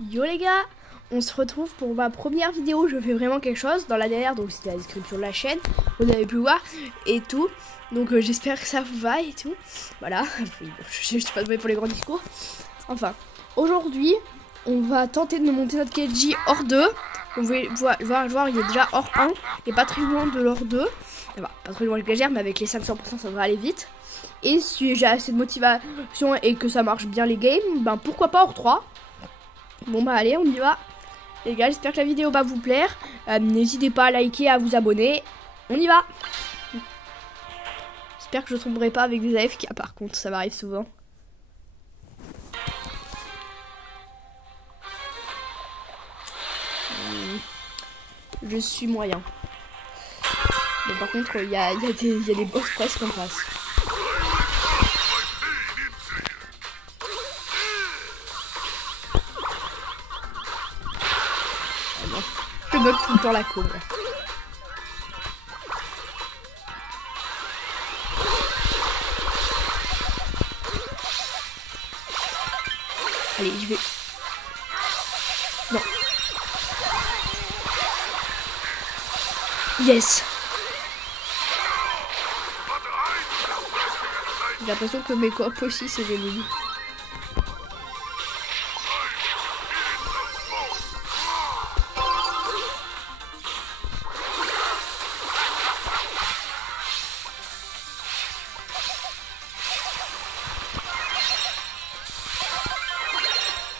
Yo les gars, on se retrouve pour ma première vidéo. Je fais vraiment quelque chose dans la dernière, donc c'était la description de la chaîne, vous avez pu voir et tout. Donc j'espère que ça vous va et tout. Voilà, je ne suis pas douée pour les grands discours. Enfin, aujourd'hui, on va tenter de monter notre KG hors 2. Vous pouvez voir, il est déjà hors 1 et pas très loin de l'hors 2. Enfin, pas très loin avec légère, mais avec les 500% ça devrait aller vite. Et si j'ai assez de motivation et que ça marche bien les games, ben pourquoi pas hors 3. Bon bah allez, on y va. Les gars, j'espère que la vidéo va vous plaire. N'hésitez pas à liker, à vous abonner. On y va. J'espère que je ne tomberai pas avec des AFK par contre, ça m'arrive souvent. Je suis moyen. Bon par contre, il y a des boss presque en face. Je bug tout le temps la courbe. Allez, je vais... Non. Yes. J'ai l'impression que mes coop aussi c'est des loups.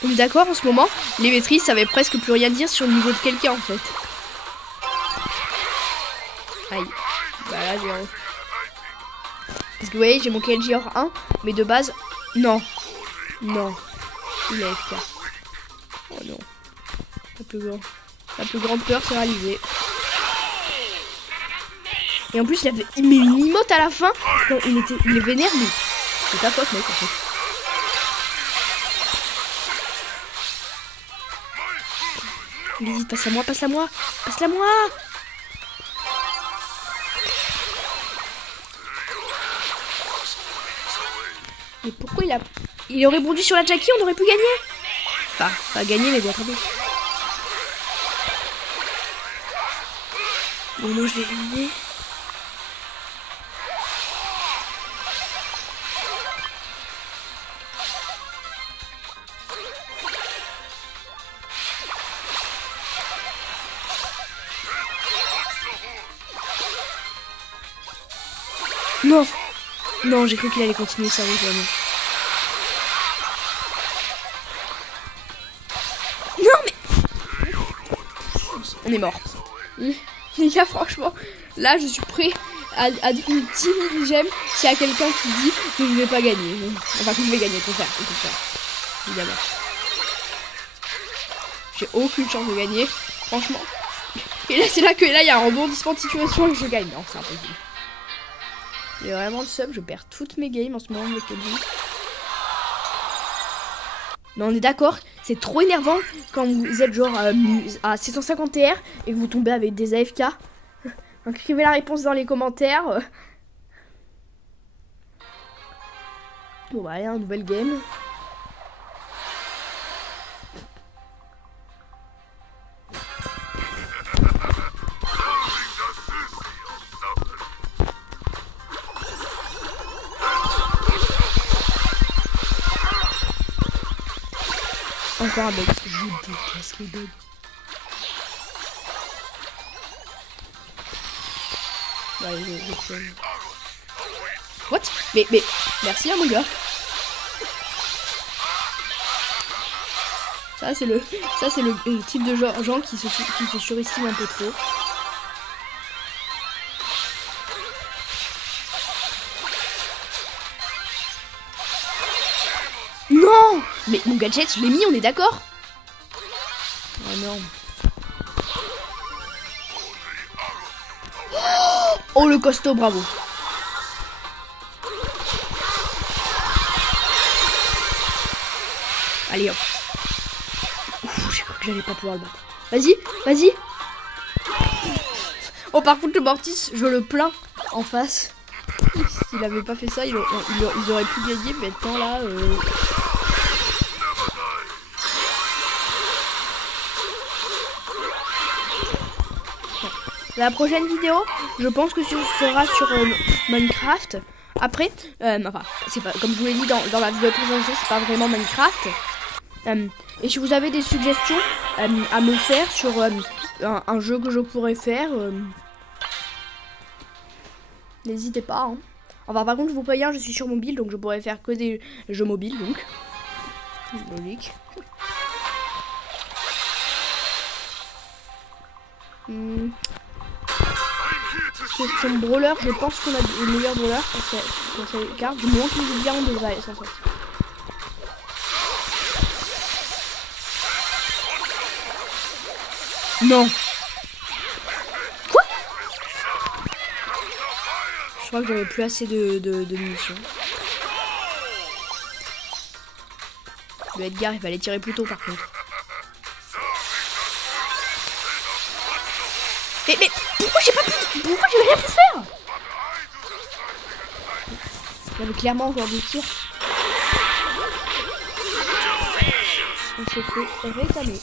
On est d'accord en ce moment, les maîtrises ça veut presque plus rien dire sur le niveau de quelqu'un en fait. Aïe. Bah là j'ai... Parce que vous voyez j'ai mon KLJ hors 1, mais de base... Non. Non. Il est AFK. Oh non. La plus grande peur s'est réalisée. Et en plus il met une emote à la fin. Il est vénère mais... C'est ta faute mec en fait. Vite, passe-la moi, passe-la moi, passe-la moi. Mais pourquoi il aurait bondi sur la Jackie, on aurait pu gagner. Enfin, pas gagner, mais bien attraper. Bon, non, je vais éliminer. Non. Non, j'ai cru qu'il allait continuer ça, vraiment. Non, mais... On est mort. Les gars, franchement, là, je suis prêt à dire une petite j'aime s'il y a quelqu'un qui dit que je ne vais pas gagner. Enfin, que je vais gagner, au contraire. Évidemment. J'ai aucune chance de gagner, franchement. Et là, c'est là il y a un rebondissement de situation et je gagne. Non, c'est impossible. J'ai vraiment le seum, je perds toutes mes games en ce moment avec KLJ. Mais on est d'accord, c'est trop énervant quand vous êtes genre à 650 TR et que vous tombez avec des AFK. Écrivez la réponse dans les commentaires. Bon bah allez, un nouvel game. Encore un bug. Je déteste les bugs. Ouais, what? Mais merci hein mon gars. Ça c'est le type de gens qui se surestiment un peu trop. Non! Mais mon gadget, je l'ai mis, on est d'accord? Oh non. Oh le costaud, bravo. Allez hop. J'ai cru que j'allais pas pouvoir le battre. Vas-y, vas-y. Oh par contre le Mortis, je le plains en face. S'il avait pas fait ça, ils auraient pu gagner, mais maintenant là... La prochaine vidéo, je pense que ce sera sur Minecraft. Après, enfin, c'est pas comme je vous l'ai dit dans la vidéo précédente, c'est pas vraiment Minecraft. Et si vous avez des suggestions à me faire sur un jeu que je pourrais faire, n'hésitez pas. Hein. Enfin, par contre, je vous préviens, je suis sur mobile, donc je pourrais faire que des jeux mobiles, donc. Logique. Question brawler, je pense qu'on a le meilleur brawler pour cette carte. Du moment qu'il joue bien, on devrait aller s'en sortir. Non. Quoi? Je crois que j'avais plus assez de munitions. Le Edgar, il fallait tirer plus tôt par contre. Mais pourquoi j'ai pas pu... Pourquoi j'ai rien pu faire? Il y avait clairement encore des tirs. On s'est fait réclamer.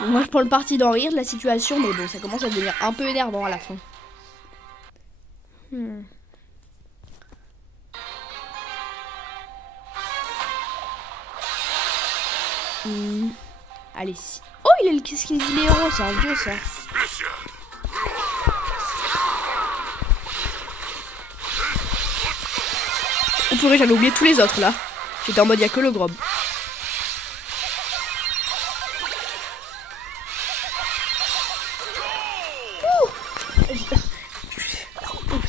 Moi je prends le parti d'en rire de la situation, mais bon, ça commence à devenir un peu énervant à la fin. Allez, si. Oh, il a le skin du héros, c'est un vieux ça. On pourrait, j'avais oublié tous les autres là. J'étais en mode, il n'y a que le grob.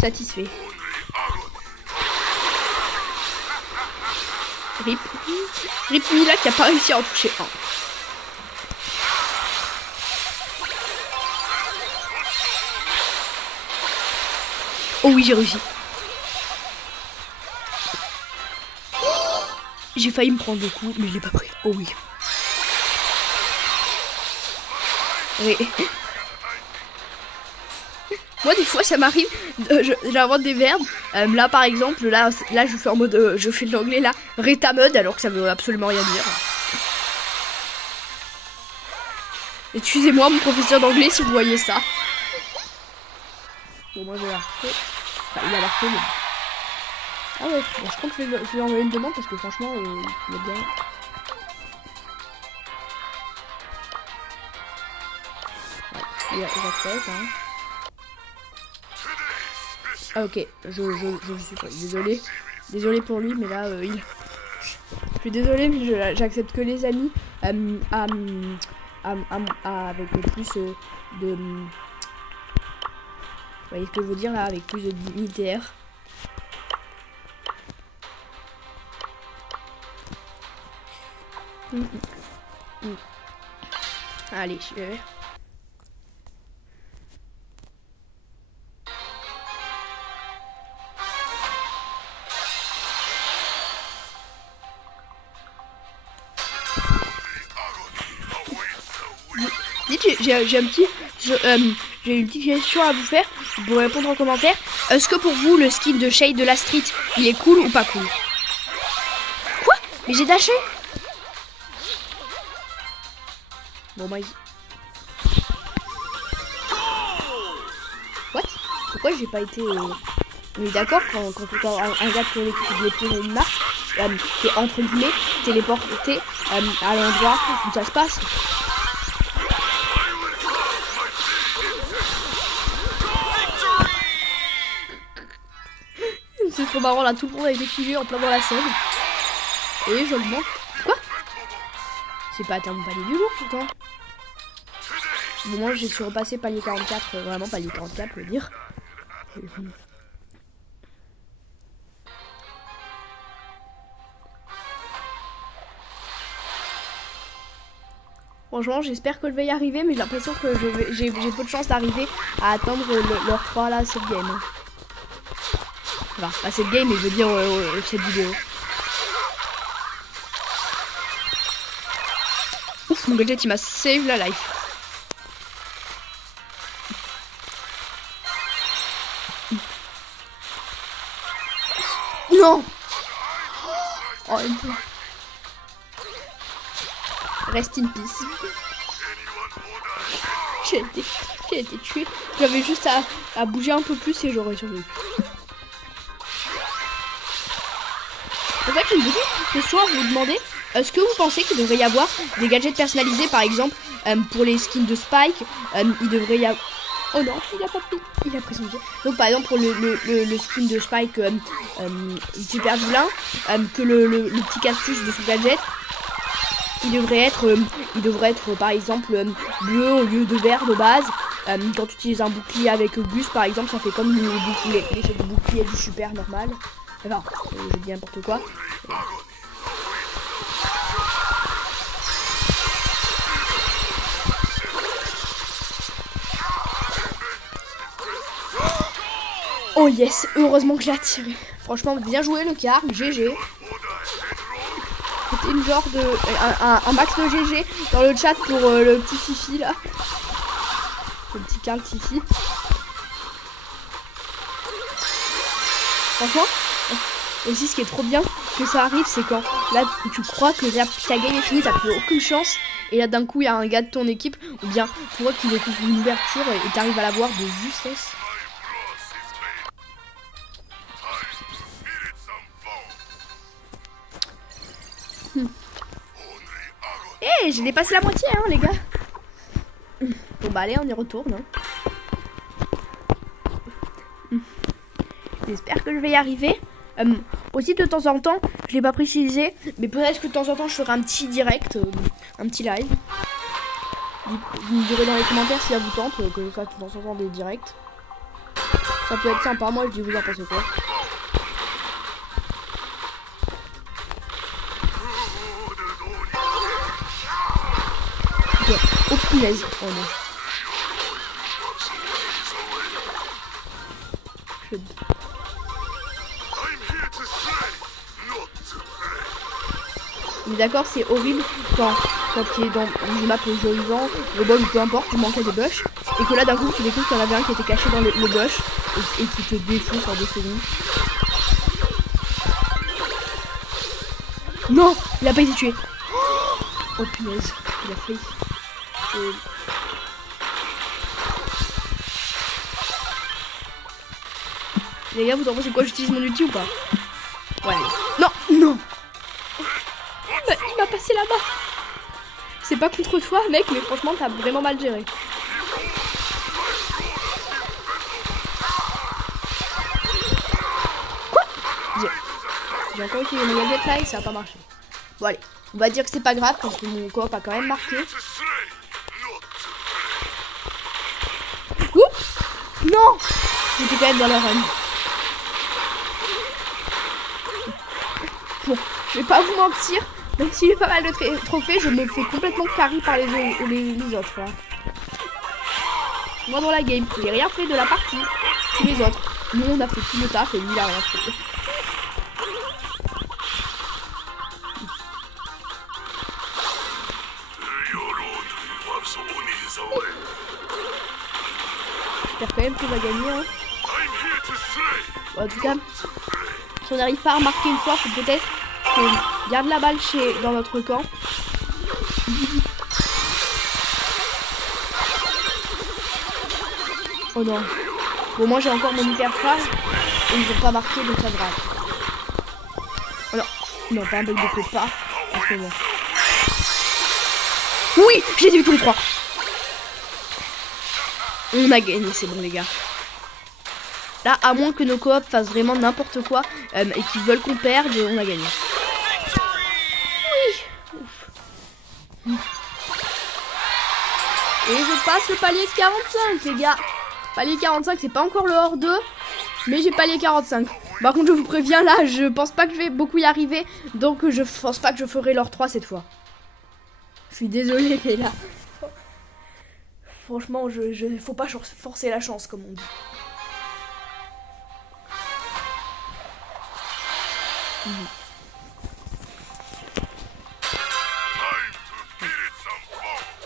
Satisfait. Rip. Rip Mila qui a pas réussi à en toucher un. Oh oui, j'ai réussi. J'ai failli me prendre le coup, mais je l'ai pas pris. Oh oui. Oui. Moi des fois ça m'arrive, j'invente des verbes. Là par exemple, là je fais en mode, je fais de l'anglais là, rétamode alors que ça veut absolument rien dire. Excusez-moi mon professeur d'anglais si vous voyez ça. Bon moi je vais la refaire. Enfin, il a la refaire. Mais... Ah ouais, bon, je crois que je vais lui envoyer une demande parce que franchement il est bien. Ouais, il accepte hein. Ah ok, je suis pas désolé pour lui, mais là je suis désolé, mais j'accepte que les amis avec plus de vous voyez ce que je veux dire là, avec plus de dignitaires. Allez, je vais. J'ai un petit, j'ai une petite question à vous faire pour répondre en commentaire. Est-ce que pour vous le skin de Shade de la Street il est cool ou pas cool? Quoi? Mais j'ai dashé. Bon bah what? Pourquoi j'ai pas été mais d'accord quand un gars pour l'équipe de une marque qui est entre guillemets téléporté à l'endroit où ça se passe. C'est trop marrant là, tout le monde a été filé en plein dans la scène. Et je le manque. Quoi? C'est pas atteint mon palier du lourd pourtant. Bon moi j'ai surpassé palier 44, vraiment palier 44 je veux dire. Franchement j'espère que je vais y arriver, mais j'ai l'impression que j'ai peu de chance d'arriver à atteindre leur 3 là cette game. Enfin, pas cette game, mais je veux dire cette vidéo. Ouf, mon gadget il m'a save la life. Non. Oh, rest in peace. J'ai été tué. J'avais juste à bouger un peu plus et j'aurais survécu. En fait, j'ai une petite question à vous demander. Est-ce que vous pensez qu'il devrait y avoir des gadgets personnalisés, par exemple, pour les skins de Spike, il devrait y avoir... Oh non, il a pas pris. Il a pris son pied. Donc par exemple pour le skin de Spike super vilain, que le petit casse-touche de son gadget, il devrait être par exemple bleu au lieu de vert de base. Quand tu utilises un bouclier avec Gus par exemple, ça fait comme l'effet de bouclier du super normal. Enfin, je dis n'importe quoi. Oh yes, heureusement que je l'ai attiré. Franchement, bien joué le car, GG. C'était une genre de... un max de GG dans le chat pour le petit Fifi là. Le petit Karl Fifi. Franchement, aussi ce qui est trop bien que ça arrive, c'est quand là tu crois que ta game est finie, t'as plus aucune chance. Et là d'un coup il y a un gars de ton équipe, ou bien toi qui découvre une ouverture et t'arrives à la voir de justesse. Eh, j'ai dépassé la moitié, hein, les gars. Bon, bah, allez, on y retourne. Hein. J'espère que je vais y arriver. Aussi, de temps en temps, je l'ai pas précisé, mais peut-être que de temps en temps, je ferai un petit direct, un petit live. Vous me direz dans les commentaires si ça vous tente, que je fasse de temps en temps des directs. Ça peut être sympa, moi, je dis, vous en pensez quoi? Oh punaise, oh non. Mais d'accord, c'est horrible quand tu es dans une map vivant, le bug ou peu importe, tu manquais des bush, et que là d'un coup tu découvres qu'il y en avait un qui était caché dans le bush et qui te défonce en 2 secondes. Non, il a pas été tué. Oh punaise, il a failli. Les gars, vous en pensez quoi? J'utilise mon ulti ou pas? Ouais. Non, non. Il m'a passé là-bas. C'est pas contre toi, mec, mais franchement, t'as vraiment mal géré. Quoi? J'ai encore utilisé mon gadget là et ça a pas marché. Bon, allez. On va dire que c'est pas grave parce que mon coop a quand même marqué. Oups! Non! J'étais quand même dans le run. Bon, je vais pas vous mentir, même si j'ai pas mal de trophées, je me fais complètement carry par les autres là. Moi dans la game, j'ai rien fait de la partie. Tous les autres. Nous on a fait tout le taf et lui il a rien fait. J'espère quand même qu'on va gagner. Hein. Bon, en tout cas, si on n'arrive pas à remarquer une fois, faut peut-être qu'on garde la balle dans notre camp. Oh non. Bon, moi j'ai encore mon hyper charge et ils ont pas marqué donc ça grave. Oh non. Non, pas un bug de coup pas. À ce moment. Oui, j'ai vu tous les 3. On a gagné, c'est bon les gars. Là, à moins que nos coops fassent vraiment n'importe quoi et qu'ils veulent qu'on perde, on a gagné. Oui. Ouf. Et je passe le palier 45 les gars. Palier 45, c'est pas encore le hors 2, mais j'ai palier 45. Par contre, je vous préviens là, je pense pas que je vais beaucoup y arriver, donc je pense pas que je ferai l'hors 3 cette fois. Je suis désolée, mais là... Franchement, faut pas forcer la chance, comme on dit.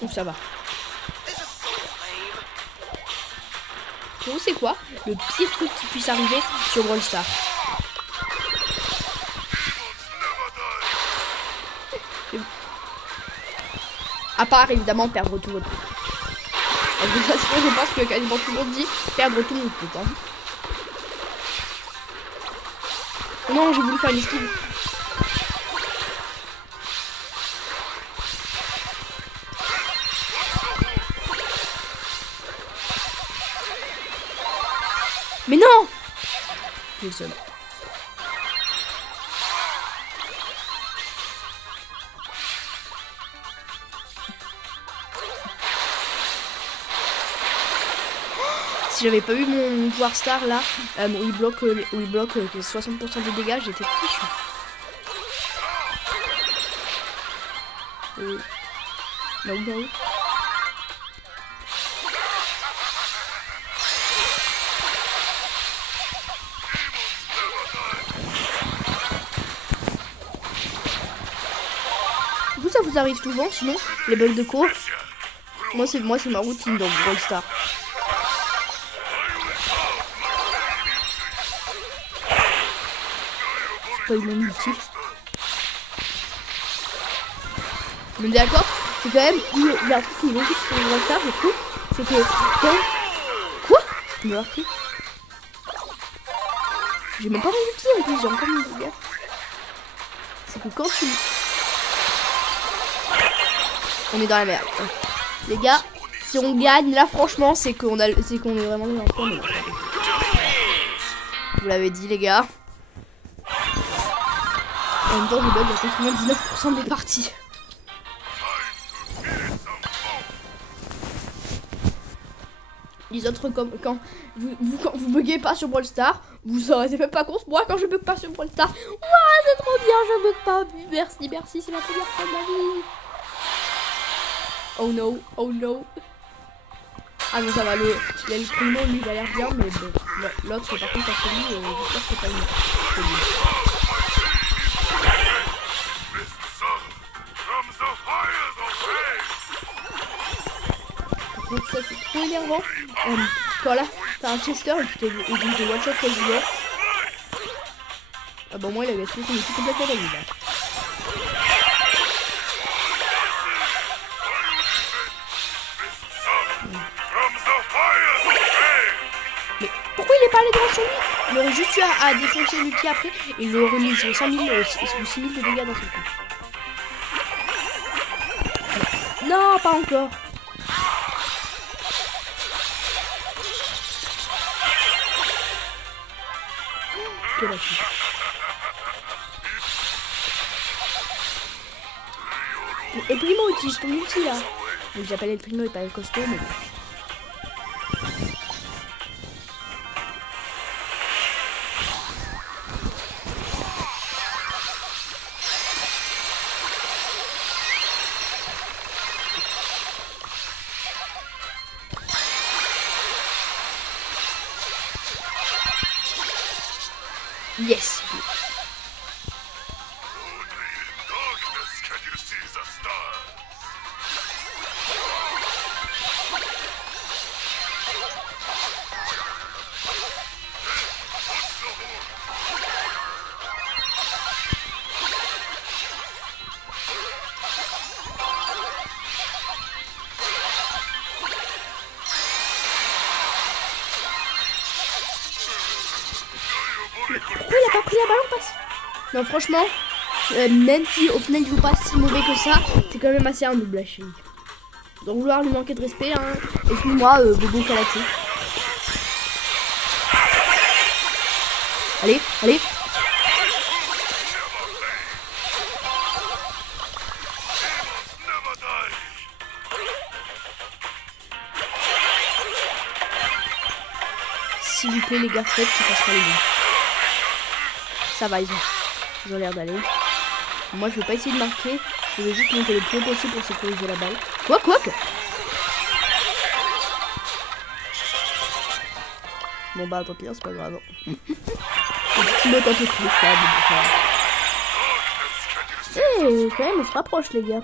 Ouh, ça va. Vous savez quoi? Le pire truc qui puisse arriver sur Brawl Stars. À part évidemment perdre tout votre truc. De toute façon, je pense que quasiment tout le monde dit perdre tout mon temps. Non, j'ai voulu faire une esquive. Mais non! J'ai le seul. Si j'avais pas eu mon pouvoir star là, où il bloque 60% des dégâts, j'étais fichu. No. Vous, ça vous arrive souvent, sinon les bugs de cours. Moi c'est ma routine dans Brawl Stars. Pas eu mon ulti. Mais d'accord, c'est quand même il y a un truc qui est logique sur Brawl Stars, je trouve, c'est que quoi? Il m'a pris. J'ai même pas mon ulti en plus, j'ai encore mon dégâts. C'est que quand tu... On est dans la merde. Les gars, si on gagne là franchement, c'est qu'on est vraiment dans un point. Vous l'avez dit les gars. En même temps, je bug à 99% des parties. Les autres, comme quand vous buguez pas sur Brawl Stars, vous aurez même pas compte. Moi, quand je bug pas sur Brawl Stars, ouah, c'est trop bien, je bug pas. Merci, c'est la première fois de ma vie. Oh no. Ah non, ça va, il y a le primo, lui, il a l'air bien, mais bon, l'autre, par contre, à celui, j'espère que c'est pas une. Donc ça c'est trop énervant quand là t'as un Chester et tu te one shot quasiment. Ah bah moi il a gâché son outil complètement dans lui là. Mais pourquoi il est pas allé droit sur lui? Il aurait juste eu à défoncer l'outil après et il aurait mis 5000 ou 6000 de dégâts dans son coup. Non, pas encore. Et Primo utilise ton ulti là. Donc j'appelle El Primo et pas El Costo, mais... Yes. Pourquoi il a pas pris la ballon passe? Non franchement, même si au final il joue pas si mauvais que ça, c'est quand même assez un double lâcher. Donc vouloir lui manquer de respect, hein. Excuse-moi, Bobo Kalaté. Allez. S'il vous plaît les gars, faites qui passe pas les lignes. Ça va, ils ont l'air d'aller. Moi, je vais pas essayer de marquer. Je vais juste monter le plus possible pour sécuriser la balle. Quoi que. Bon bah tant pis, c'est pas grave. Un petit mot un peu plus là. Eh, quand même, on se rapproche les gars.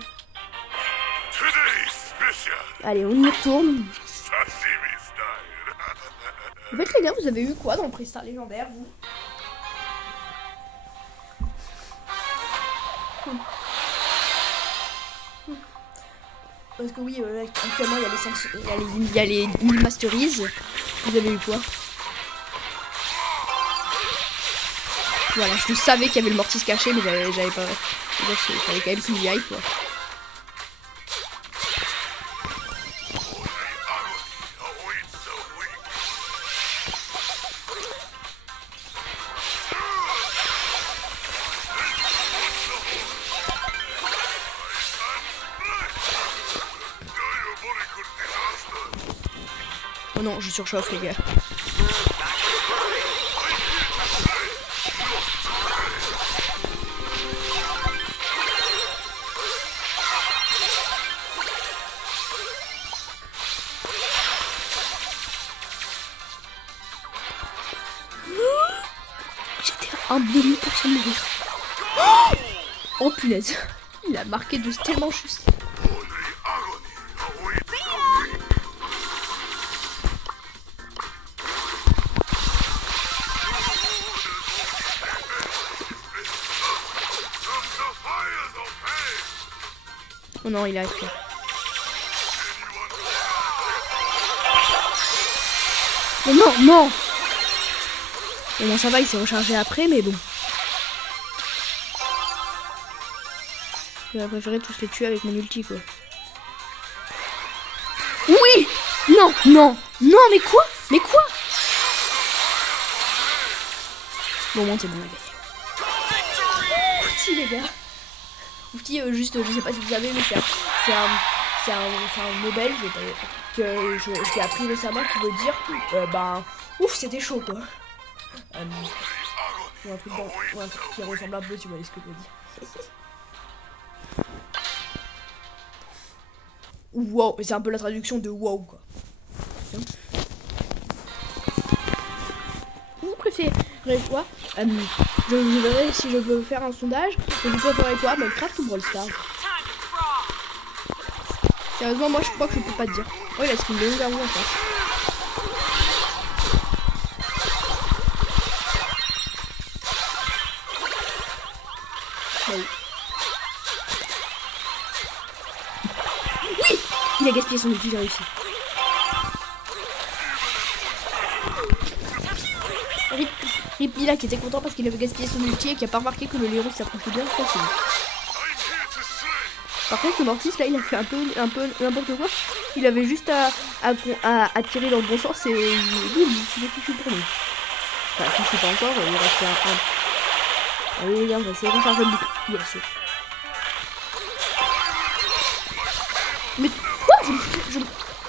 Allez, on y retourne. En fait les gars, vous avez eu quoi dans le Pré-Star légendaire vous? Parce que oui, actuellement il y a les 5, il y a les 1000 masteries. Vous avez eu quoi? Voilà, je savais qu'il y avait le mortis caché, mais j'avais pas. Il fallait quand même qu'il y aille quoi. Oh non, je surchauffe les gars. J'étais un demi% de mourir. Oh punaise. Il a marqué de tellement juste. Oh non, il a fait. Oh non, non. Bon, ça va, il s'est rechargé après, mais bon. J'aurais préféré tous les tuer avec mon ulti, quoi. Oui. Non, non, non, mais quoi? Mais quoi? Bon, c'est bon, la gagné. Outi, les gars. Outi, juste, je sais pas si vous savez, mais c'est un Nobel que j'ai appris récemment qui veut dire, ben, ouf, c'était chaud, quoi. Ou un truc qui ressemble un peu, tu vois ce que je veux dire. Wow, c'est un peu la traduction de wow, quoi. Vous préférez quoi? Je verrai si je peux faire un sondage. Et vous préférez quoi? Minecraft ou Brawl Stars? Sérieusement, moi je crois que je peux pas te dire. Oh, il a skin de vers vous en face. Oui, il a gaspillé son ulti, j'ai réussi. Ripila qui était content parce qu'il avait gaspillé son ulti et qui a pas remarqué que le Léon s'approchait bien trop. Par contre, le Mortis là, il a fait un peu n'importe quoi. Il avait juste à tirer dans le bon sens et boum, il est touché pour nous. Enfin, je sais pas encore, il reste un. Allez les gars, on va essayer de recharger le boucle. Yes. Mais quoi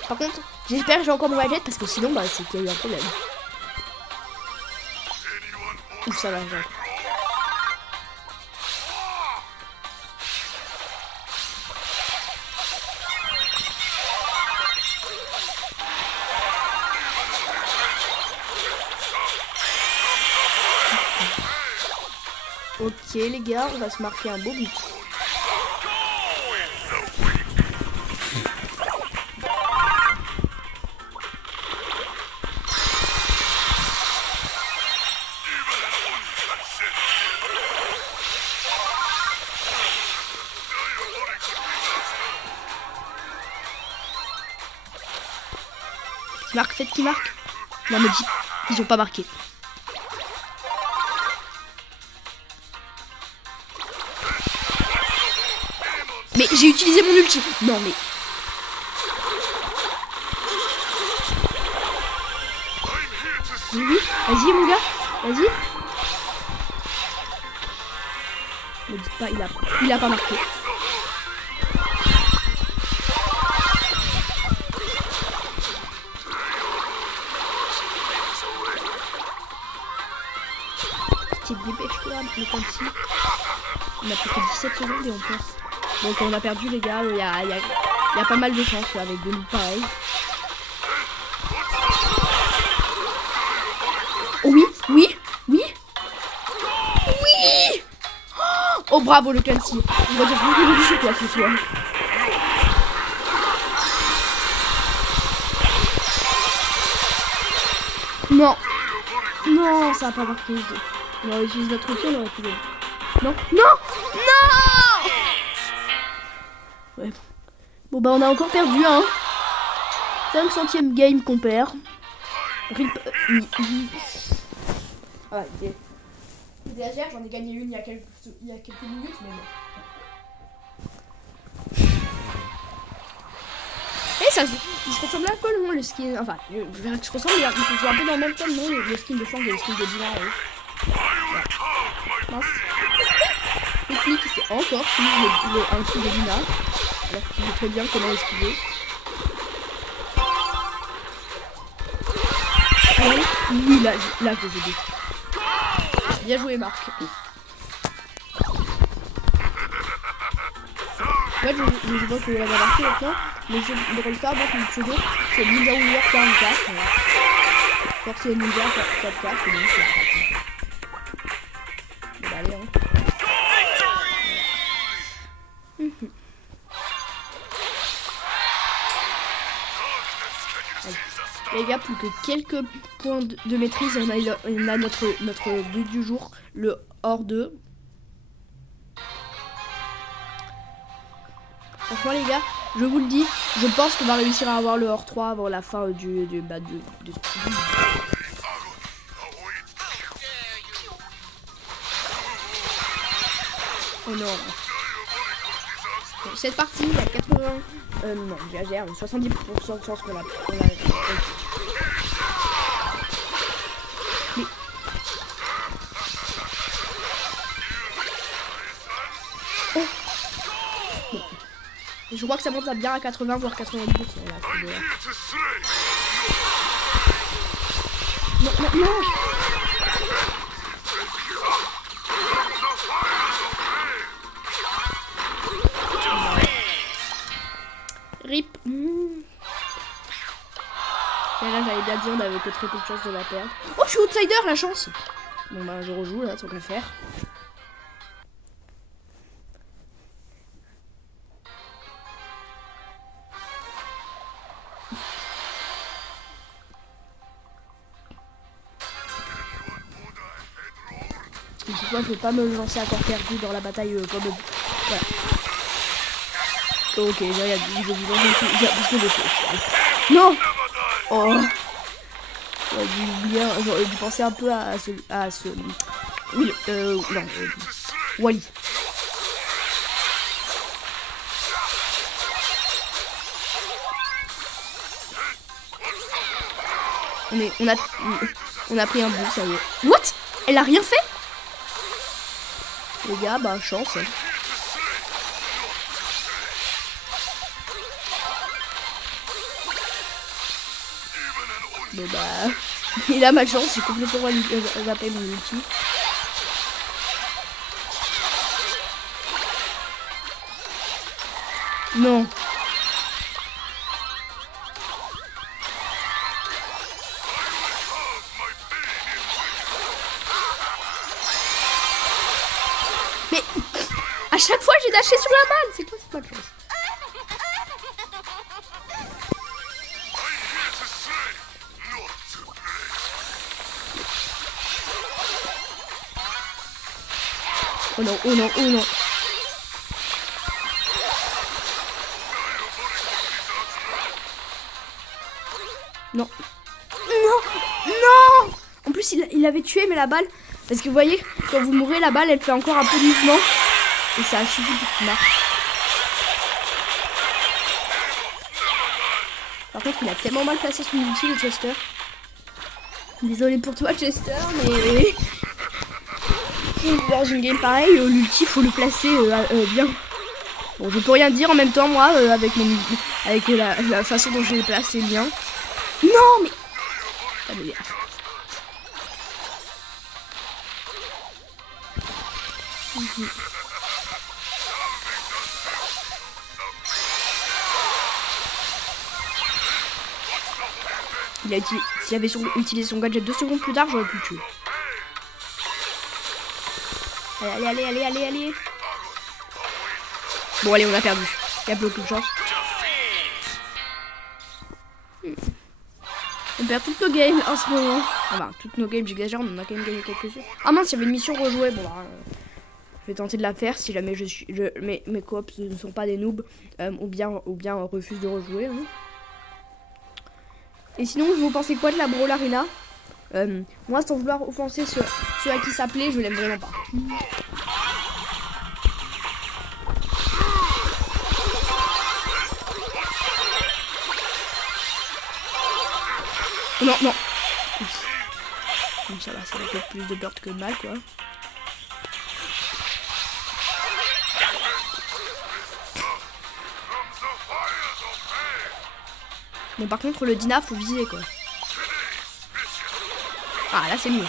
Par contre, j'espère que j'ai encore mon gadget parce que sinon, bah, c'est qu'il y a eu un problème. Ouf, ça va, genre. Ok les gars, on va se marquer un beau but. Qui marque, faites qui marque. Non mais ils ont pas marqué. Mais j'ai utilisé mon ulti. Non mais. Oui, vas-y mon gars, vas-y. Ne dites pas, il a pas marqué. Petite dépêche-toi, mais comme si. On a fait que 17 secondes et on perd. Donc on a perdu les gars, il y a pas mal de chance avec des loups pareils. Oh, oui, oui, oui. Oui. Oh bravo le Clancy. On va dire beaucoup de chez toi ce soir. Non. Non, ça a pas marqué. On aurait utilisé notre outil, on aurait pu gagner. Non, non, non. Ouais. Bon bah on a encore perdu hein. 500e game qu'on perd. RIP. Ah, DHR, j'en ai gagné une il y a quelques minutes, mais bon. Et ça, il se ressemble un peu non, le skin. Enfin, je verrai que je ressemble, ils sont un peu dans le même thème, non, le skin de Fang et le skin de Dina. Mince. Technique, c'est encore un coup de Dina. Alors qu'il sait très bien comment esquiver. Oui, là, je les ai dit. Bien joué, Marc. En fait, je sais pas que vous l'avez remarqué maintenant, mais le Rollstar, donc le pseudo, c'est Ninja Warrior 44. Quand c'est Ninja 44, c'est bon, c'est pratique. Bon, bah, allez, hein. Les gars, plus que quelques points de maîtrise, on a notre but du jour, le hors 2. Franchement les gars, je vous le dis, je pense qu'on va réussir à avoir le hors 3 avant la fin du Oh non. Bon, cette partie, il y a 80... non, j'exagère, 70% de chance qu'on la... Mais... Oh. Bon. Je crois que ça monte à bien à 80 voire 90%. Là, non, non, non. RIP. Et là j'avais bien dit on avait que très peu de chance de la perdre. Oh je suis outsider, la chance. Bon bah je rejoue là, tant qu'à faire. Cette fois je vais pas me lancer à corps perdu dans la bataille comme... Voilà. Ok, j'ai rien dit, je vous en prie. Non. Oh. J'aurais dû penser un peu à ce... Oui, non. Wally. On a pris un bout, ça y est. What? Elle a rien fait? Les gars, bah chance. Hein. Bon bah, il a ma chance, j'ai complètement zappé mon ulti. Non. Mais à chaque fois j'ai lâché sur la balle, c'est quoi cette malchance? Oh non, oh non, oh non. Non. Non. Non. En plus, il avait tué, mais la balle... Parce que vous voyez, quand vous mourrez, la balle, elle fait encore un peu de mouvement. Et ça a suffi pour qu'il marche. Par contre, il a tellement mal placé son ulti, le Chester. Désolé pour toi, Chester, mais... Dans une game pareille, l'ulti faut le placer bien. Bon, je peux rien dire en même temps, moi, avec la façon dont je l'ai placé bien. Non, mais... Ça m'énerve. S'il avait utilisé son gadget 2 secondes plus tard, j'aurais pu le tuer. Allez. Bon, allez, on a perdu. Il y a beaucoup de chance. On perd toutes nos games en ce moment. Enfin, toutes nos games, j'exagère, on en a quand même gagné quelques-unes. Ah mince, il y avait une mission rejouée. Bon, bah, vais tenter de la faire si jamais mes coops ne sont pas des noobs ou bien refusent de rejouer. Hein. Et sinon, vous pensez quoi de la Brawl Arena? Moi, sans vouloir offenser ceux à qui ça plaît, je l'aime vraiment pas. Non, non. Ça va, ça va peut-être plus de bird que de mal, quoi. Bon, par contre, le Dina, faut viser, quoi. Ah, là, c'est mieux.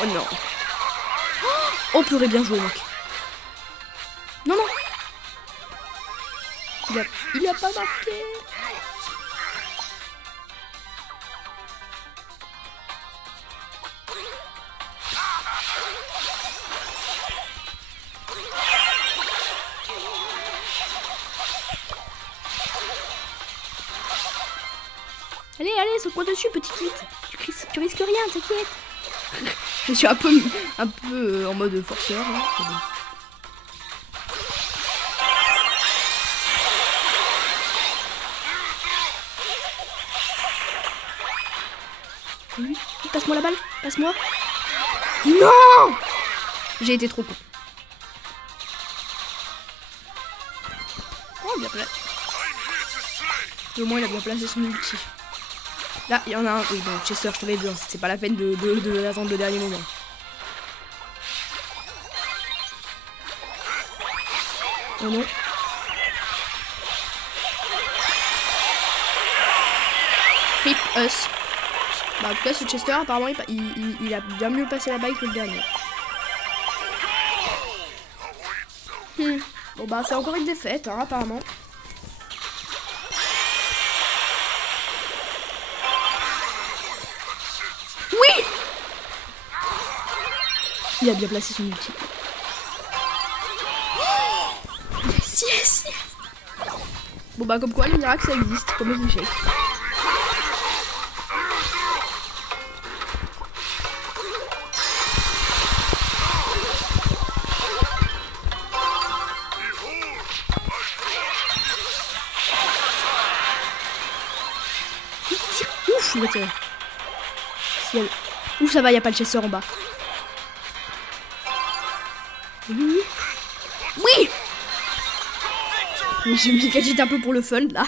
Oh non. Oh, purée, bien joué, mec. Non, non. Il a pas marqué. Allez, allez, saute-moi dessus, petit kit. Tu risques rien, t'inquiète. Je suis un peu en mode forceur. Hein. Oui, passe-moi la balle, passe-moi. Non! J'ai été trop con. Oh, bien placé. Au moins, il a bien placé son ulti. Là, il y en a un. Oui, bon, Chester, je t'avais dit, c'est pas la peine de attendre le dernier moment. Oh non. Rip us. Bah, en tout cas, ce Chester, apparemment, il a bien mieux passé la balle que le dernier. Bon, bah, c'est encore une défaite, hein, apparemment. Oui! Il a bien placé son ulti. Yes, yes! Bon, bah, comme quoi, le miracle, ça existe, comme les échecs. Ouf, il va tirer. Ouf, ça va, il n'y a pas de Chester en bas. Oui! Oui! J'ai mis le gadget un peu pour le fun, là.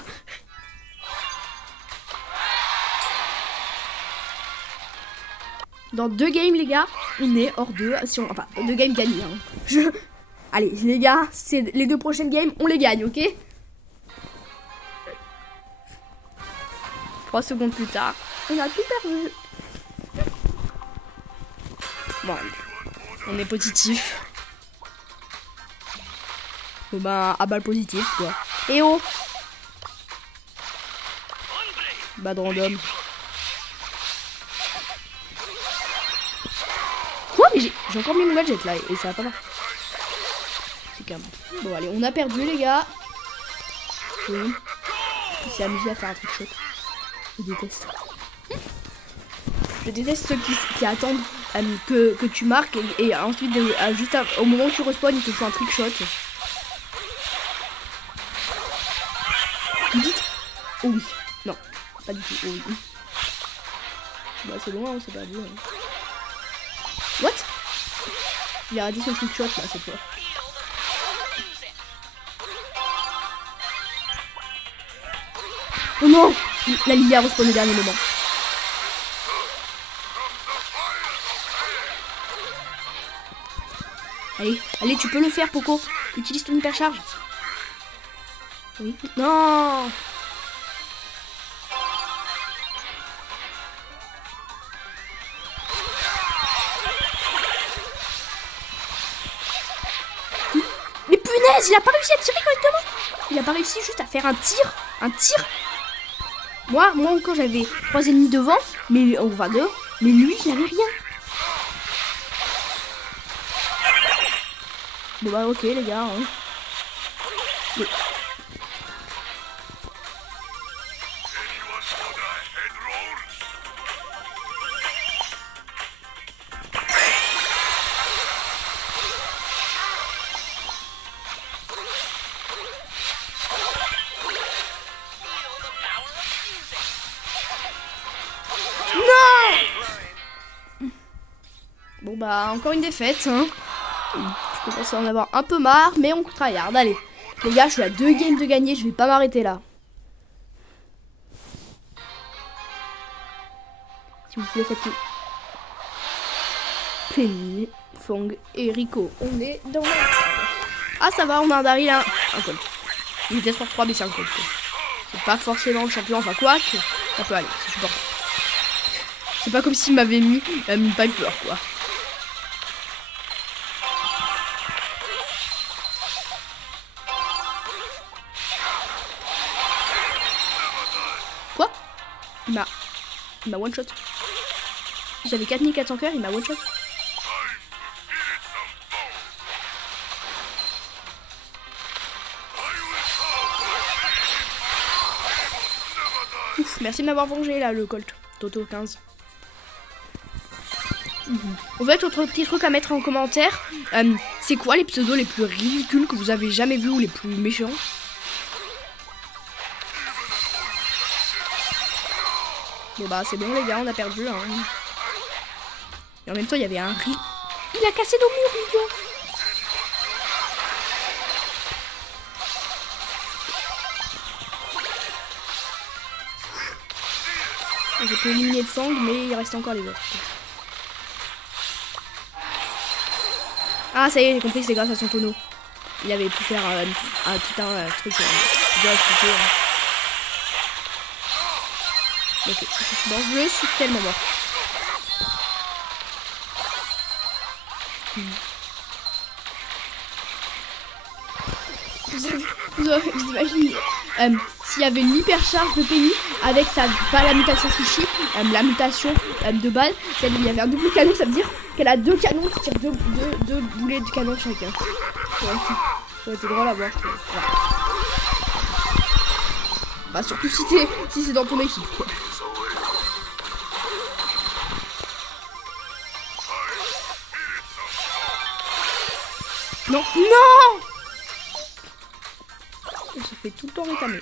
Dans 2 games, les gars, on est hors 2. Si on, enfin, 2 games gagnés. Hein. Allez, les gars, les 2 prochaines games, on les gagne, ok? 3 secondes plus tard, on a tout perdu. Bon, on est positif. Bon bah, à balle positive, quoi. Et oh! Bad random. Quoi? Mais j'ai encore mis mon gadget là et ça va pas marcher. C'est calme. Bon, allez, on a perdu, les gars. Oui. Il s'est amusé à faire un truc chouette. Je déteste. Je déteste ceux qui attendent que tu marques et ensuite juste au moment où tu respawns ils te font un trick shot. Vite. Oh oui. Non, pas du tout. Oh oui. Bah c'est loin, c'est pas bien. What? Il a raté son trick shot là cette fois. Oh non! La Lilia respawn au dernier moment. Allez, allez, tu peux le faire, Poco. Utilise ton hypercharge. Oui. Non! Mais punaise, il a pas réussi à tirer correctement. Il a pas réussi juste à faire un tir. Un tir. Moi encore j'avais 3 ennemis devant, mais enfin 2, mais lui il avait rien. Bon bah ok les gars. Hein. Mais... Bon bah encore une défaite. Hein. Je commence à en avoir un peu marre, mais on tryhard. Allez, les gars, je suis à 2 games de gagner, je vais pas m'arrêter là. S'il vous plaît, faites-le. Penny, Fong et Rico, on est dans la... Ah ça va, on a un Daryl, un Colt. Il est peut-être pour 3, mais c'est un Colt. C'est pas forcément le champion, enfin quoi que ça peut aller, c'est supportable. C'est pas comme s'il m'avait mis une Piper quoi. Quoi? Il m'a one shot. J'avais 4400 cœurs, il m'a one shot. Ouf, merci de m'avoir vengé là le Colt. Toto 15. En fait, autre petit truc à mettre en commentaire, c'est quoi les pseudos les plus ridicules que vous avez jamais vus ou les plus méchants? Bon bah c'est bon les gars, on a perdu hein. Et en même temps il y avait un riz. Il a cassé nos murs, idiot. J'ai pu éliminer le Fang, mais il reste encore les autres. Ah ça y est, j'ai compris, c'est grâce à son tonneau. Il avait pu faire un tout un truc. Je dois expliquer. Ok, bon, je suis tellement mort. Vous imaginez s'il y avait une hyper charge de Penny avec sa, pas la mutation Sushi, la mutation de balle, il y avait un double canon, ça veut dire qu'elle a 2 canons qui tirent deux boulets de canon chacun. Ça aurait été drôle à voir, je trouve. Voilà. Bah surtout si c'est dans ton équipe quoi. Non, non! On se fait tout le temps rétamer.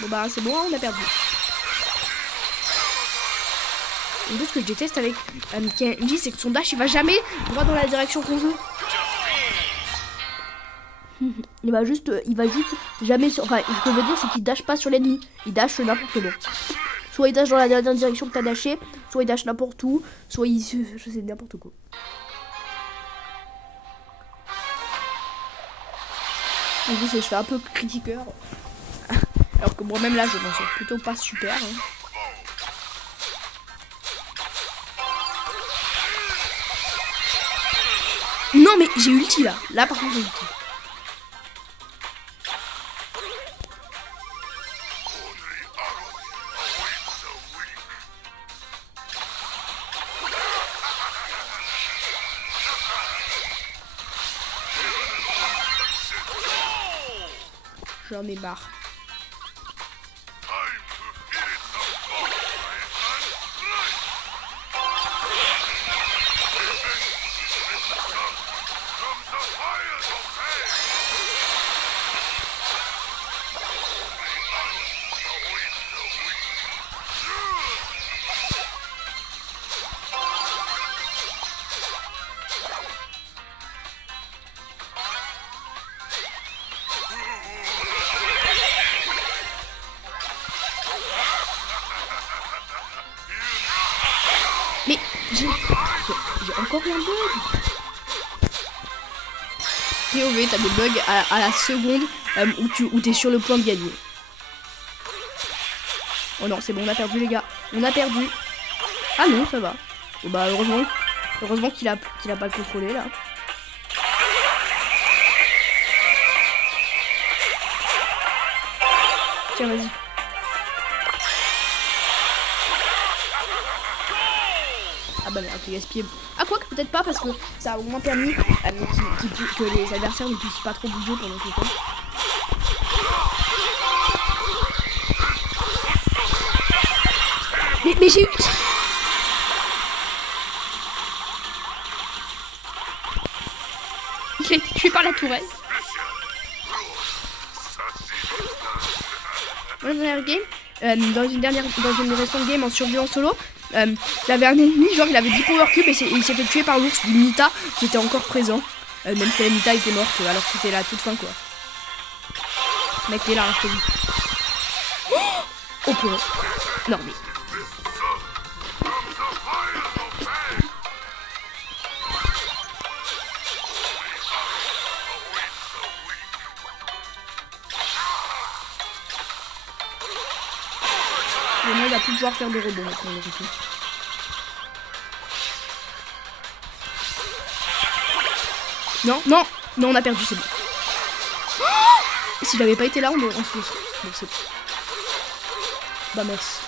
Bon bah c'est bon, on a perdu. Et donc ce que je déteste avec Kenji, c'est que son dash il va jamais droit dans la direction qu'on veut. Il va juste jamais sur... Enfin, ce que je veux dire c'est qu'il dash pas sur l'ennemi. Il dash n'importe comment. Soit il dash dans la dernière direction que t'as dashé, soit il dash n'importe où, soit il... Je sais n'importe quoi. En plus, je fais un peu critiqueur. Alors que moi-même là, je m'en sors plutôt pas super. Hein. Non, mais j'ai ulti là. Là, par contre, j'ai ulti. J'en ai marre. Mais j'ai encore un bug. POV, t'as des bugs à la seconde où t'es sur le point de gagner. Oh non, c'est bon, on a perdu les gars. On a perdu. Ah non, ça va. Bon, bah heureusement qu'il a pas le contrôlé là. Tiens, vas-y. Ah bah merde, j'ai gaspillé. Ah quoi que peut-être pas parce que ça a au moins permis que les adversaires ne puissent pas trop bouger pendant tout le temps. Mais j'ai eu... Il a été tué par la tourelle. Dans une récente game en survie en solo, j'avais un ennemi, genre il avait 10 power cubes et il s'est fait tuer par l'ours du Nita qui était encore présent. Même si la Nita était morte alors que c'était la toute fin quoi. Ce mec est là, hein, je te dis. Oh purée. Non mais. Le monde va plus pouvoir faire de rebonds maintenant, du coup. Non, non, non, on a perdu, c'est bon. Oh, si j'avais pas été là, on se lose. Bon, c'est bon. Bah, merci.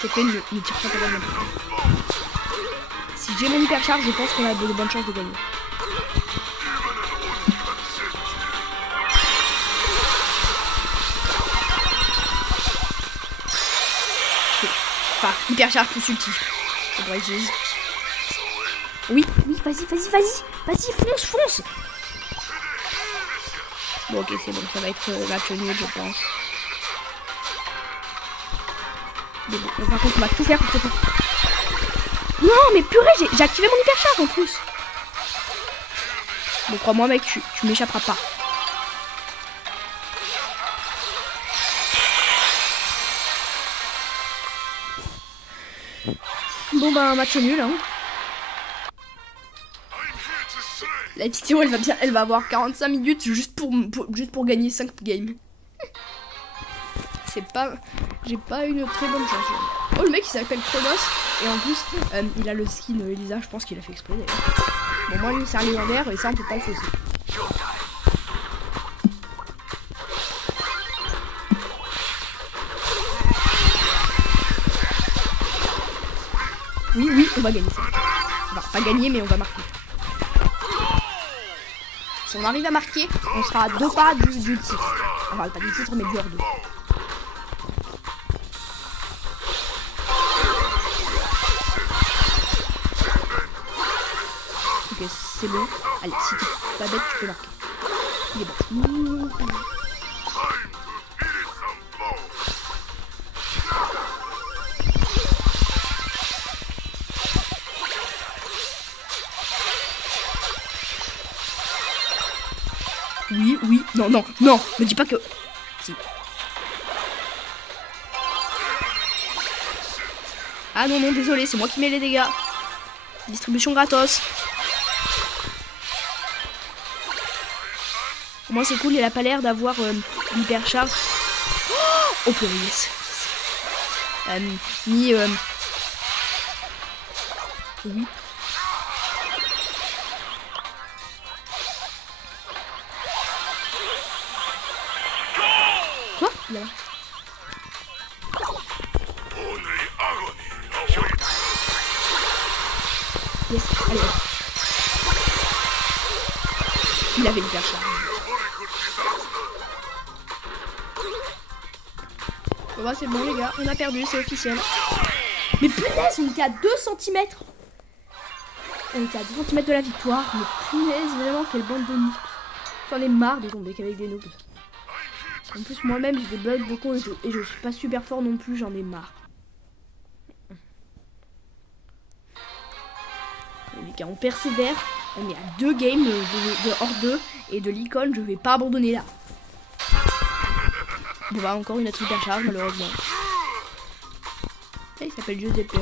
S'il te plaît, ne tire pas tellement. Si j'ai mon hyper charge, je pense qu'on a de bonnes chances de gagner. Enfin, hyper charge plus ulti. Ça devrait être juste. Oui, oui, vas-y, fonce. Bon, ok, c'est bon, ça va être match nul, je pense. Mais bon, par contre, on va tout faire pour que ça. Non, mais purée, j'ai activé mon hyper charge en plus. Bon, crois-moi, mec, tu m'échapperas pas. Bon, bah, un match nul, hein. La vidéo elle va avoir 45 minutes juste pour gagner 5 games. C'est pas. J'ai pas une très bonne chance. Oh le mec il s'appelle Chronos et en plus il a le skin Elisa, je pense qu'il a fait exprès d'ailleurs. Bon moi lui c'est un légendaire et ça on peut pas le fausser. Oui, oui, on va gagner ça. Enfin, pas gagner mais on va marquer. Si on arrive à marquer, on sera à 2 pas du titre. Enfin, pas du titre, mais du hors 2. Ok, c'est bon. Allez, si t'es pas bête, tu peux marquer. Il est bon. Oui, oui, non, non, non, me dis pas que... Si. Ah non, non, désolé, c'est moi qui mets les dégâts. Distribution gratos. Au moins c'est cool, il a pas l'air d'avoir l'hyper charge. Oh purée, yes. Ni... Oui. Quoi? Là-bas. Yes, allez. Il avait l'hyper charge. Bon bah c'est bon les gars, on a perdu, c'est officiel. Mais punaise, on était à 2 cm. On était à 2 cm de la victoire. Mais punaise, vraiment, quelle bande de noobs. J'en ai marre de tomber qu'avec des noobs. En plus, moi-même, j'ai des bugs de con et je suis pas super fort non plus, j'en ai marre. Les gars, on persévère. On est à 2 games de hors 2 et de l'icône, je vais pas abandonner là. Bon bah encore une autre hyper charge malheureusement. Ça, il s'appelle Giuseppe.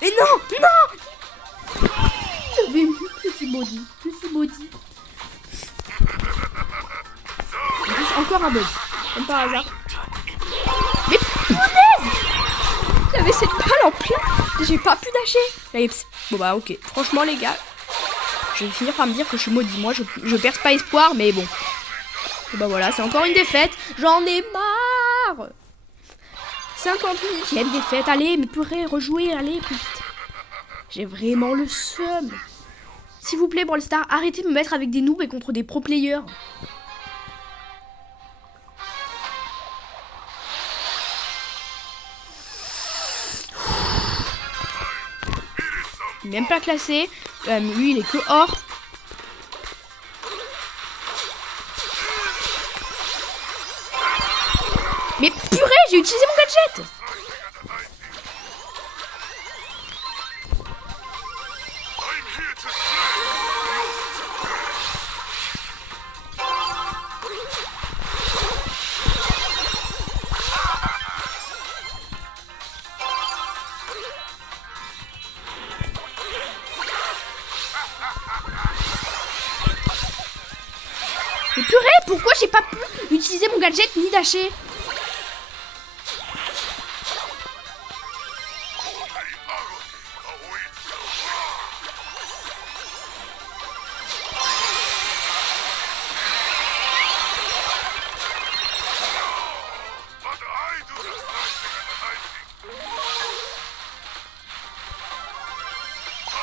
Mais non, non. Je suis maudit, Encore un bug, comme par hasard. Mais punaise! J'avais cette balle en plein. J'ai pas pu dasher. Bon bah ok, franchement les gars, je vais finir par me dire que je suis maudit. Moi je perds pas espoir, mais bon. Et bah voilà, c'est encore une défaite. J'en ai marre. 58e défaite. Allez, mais purée, rejouer, allez, plus vite. J'ai vraiment le seum. S'il vous plaît, Brawl Stars, arrêtez de me mettre avec des noobs et contre des pro players. même pas classé. Lui, il est que or. Mais purée, j'ai utilisé mon gadget. Mais purée, pourquoi j'ai pas pu utiliser mon gadget ni dasher?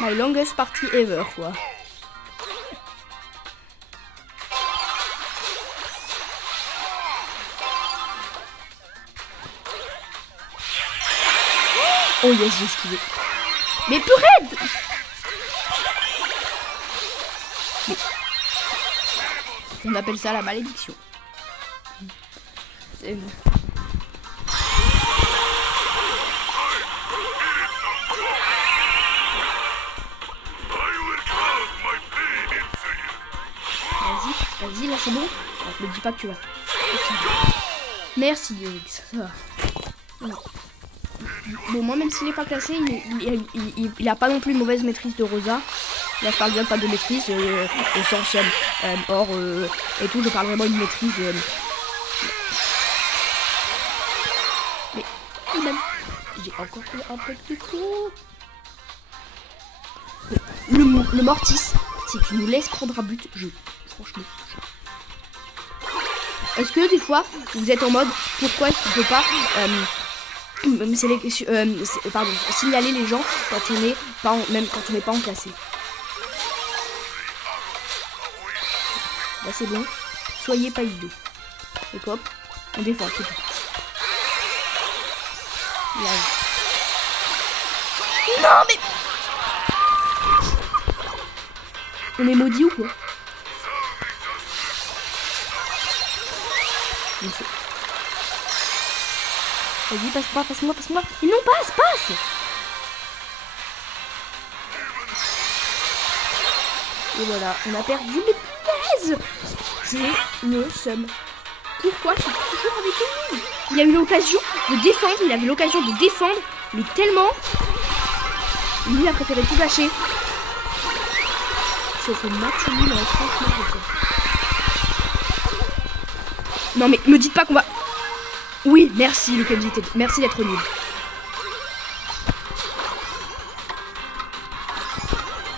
My longest party ever, quoi. Oh yes, j'ai esquivé. Mais purée! On appelle ça la malédiction. Vas-y, là c'est bon. Ne me dis pas que tu vas. Merci, Yoix. Bon, moi, même s'il n'est pas classé, il a pas non plus une mauvaise maîtrise de Rosa. Là, je parle bien pas de maîtrise au sens or et tout. Je parle vraiment d'une maîtrise. Mais, même, j'ai encore fait un peu de coup. Le Mortis, si tu nous laisses prendre un but, franchement. Est-ce que des fois, vous êtes en mode, pourquoi est-ce qu'on peut pas signaler les gens quand on n'est pas même quand on n'est pas en classé? Là c'est bon, soyez pas idiots. Et hop, on défend, c'est tout. Là. Non mais on est maudit ou quoi? Vas-y, passe-moi. Mais non, passe. Et voilà, on a perdu, mais punaise! J'ai le seum. Pourquoi je suis toujours avec lui? Il a eu l'occasion de défendre, mais tellement. Lui a préféré tout lâcher. Sauf le match nul, franchement. Non mais me dites pas qu'on va... Oui, merci le Kenji, merci d'être nul.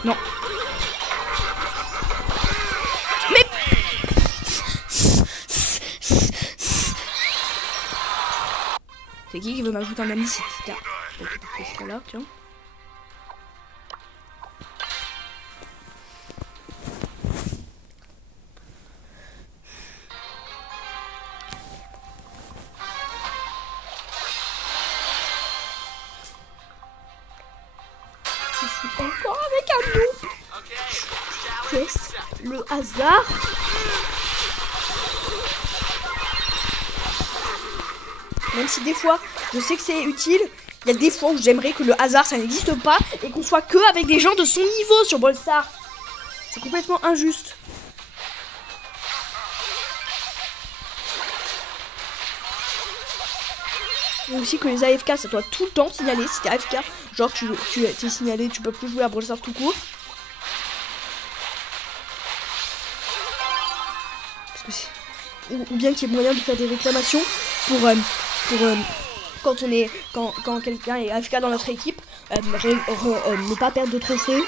Non. Mais... C'est qui veut m'ajouter un ami? C'est Tita. Ok, c'est pas là, tiens. Encore avec un noob. Qu'est-ce le hasard? Même si des fois je sais que c'est utile, il y a des fois où j'aimerais que le hasard ça n'existe pas et qu'on soit que avec des gens de son niveau sur Brawl Stars. C'est complètement injuste. Et aussi que les AFK ça doit tout le temps signaler si t'es AFK. Genre tu t'es signalé, tu peux plus jouer à Brawl Stars tout court. Parce que ou bien qu'il y ait moyen de faire des réclamations pour quand quelqu'un est AFK dans notre équipe, ne pas perdre de trophées.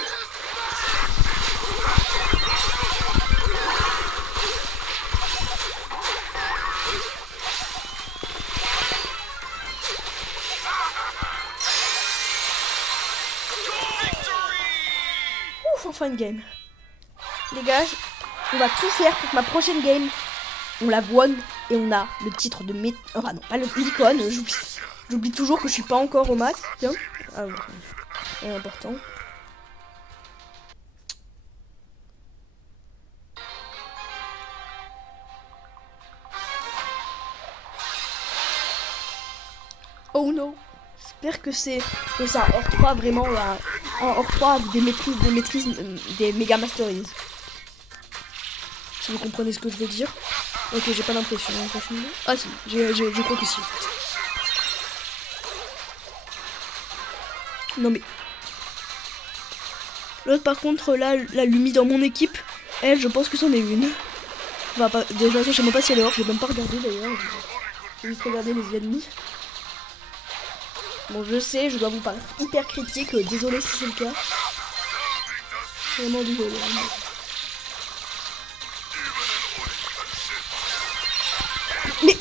Enfin une game. Les gars, on va tout faire pour que ma prochaine game, on la won et on a le titre de enfin non, pas l'icône, j'oublie toujours que je suis pas encore au max. Tiens. Ah ouais, c'est important. Oh no. J'espère que c'est un hors 3 vraiment un hors 3 avec des maîtrises, des méga masteries. Si vous comprenez ce que je veux dire. Ok, j'ai pas l'impression. Ah si, je crois que si. Non mais... L'autre par contre, là, la Lumi dans mon équipe, elle, je pense que c'en est une. Enfin, pas, déjà, je sais même pas si elle est hors, j'ai même pas regardé d'ailleurs. J'ai juste regardé les ennemis. Bon, je sais, je dois vous paraître hyper critique, désolé si c'est le cas. Vraiment désolé. Mais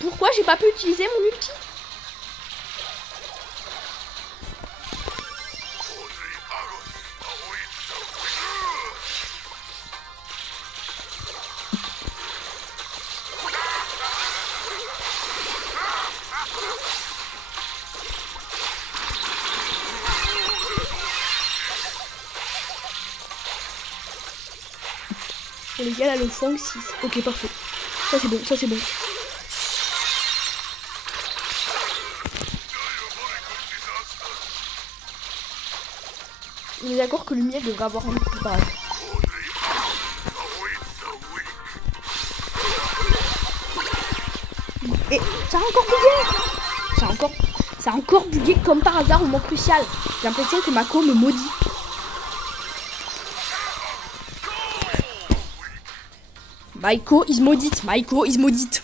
pourquoi j'ai pas pu utiliser mon ulti? Bon, les gars, là, le Fang 6. Ok, parfait. Ça, c'est bon, ça, c'est bon. On est d'accord que Lumière devrait avoir un peu pareil. Et ça a encore bugué. Ça a encore bugué comme par hasard au moment crucial. J'ai l'impression que Mako me maudit. Maiko is maudite. Maiko is maudite.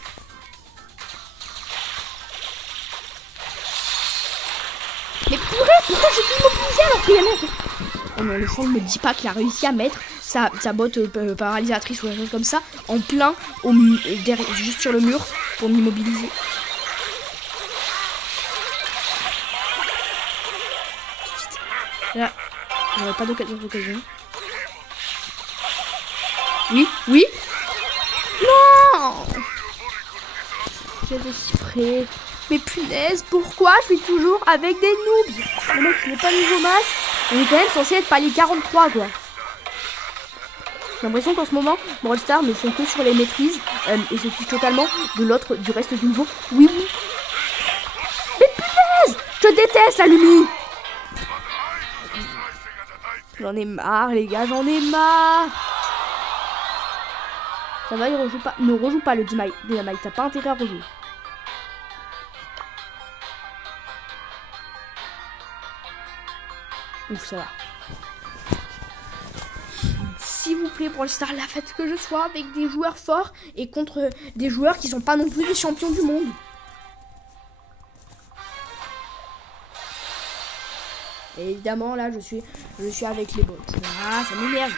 Mais purée, pourquoi j'ai pu immobiliser alors qu'il y en a... Oh non, le fond ne me dit pas qu'il a réussi à mettre sa botte paralysatrice ou quelque chose comme ça en plein juste sur le mur pour m'immobiliser. Là, j'aurais pas d'occasion. Oui, oui. Non, j'étais si près. Mais punaise, pourquoi je suis toujours avec des noobs? Le mec, il n'est pas niveau max. On est quand même censé être palier 43, quoi. J'ai l'impression qu'en ce moment, Brawl Stars ne font que sur les maîtrises et se fichent totalement du reste du niveau. Oui, oui. Mais punaise, je déteste la Lumi. J'en ai marre, les gars, j'en ai marre. Ça va, il rejoue pas. Ne rejoue pas le Dynamite, t'as pas intérêt à rejouer. Ouf, ça va. S'il vous plaît, Brawl Stars, la faites que je sois avec des joueurs forts et contre des joueurs qui sont pas non plus des champions du monde. Et évidemment, là, je suis avec les bots. Ah, ça m'énerve.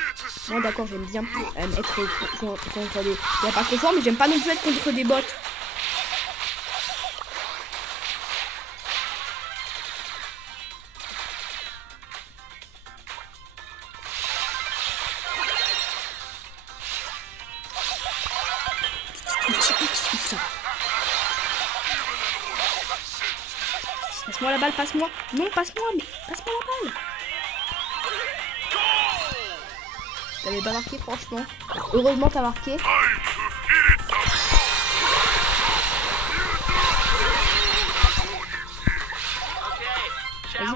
Bon, d'accord, j'aime bien être contre des... Il n'y a pas trop fort, mais j'aime pas non plus être contre des bots. Passe-moi la balle, passe-moi. Non, passe-moi, mais passe-moi la balle. T'avais pas marqué, franchement. Heureusement, t'as marqué.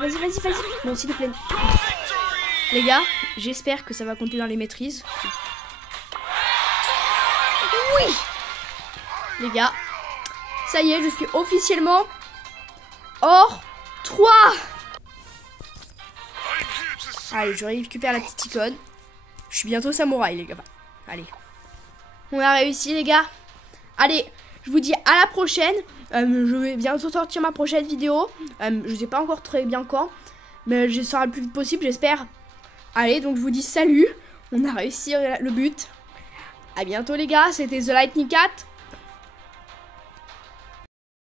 Vas-y. Bon, s'il te plaît. Les gars, j'espère que ça va compter dans les maîtrises. Oui. Les gars, ça y est, je suis officiellement hors 3. Allez, je récupère la petite icône. Je suis bientôt samouraï, les gars. Allez. On a réussi, les gars. Allez, je vous dis à la prochaine. Je vais bientôt sortir ma prochaine vidéo. Je sais pas encore très bien quand. Mais je serai le plus vite possible, j'espère. Allez, donc je vous dis salut. On a réussi le but. À bientôt, les gars. C'était The Lightning Cat.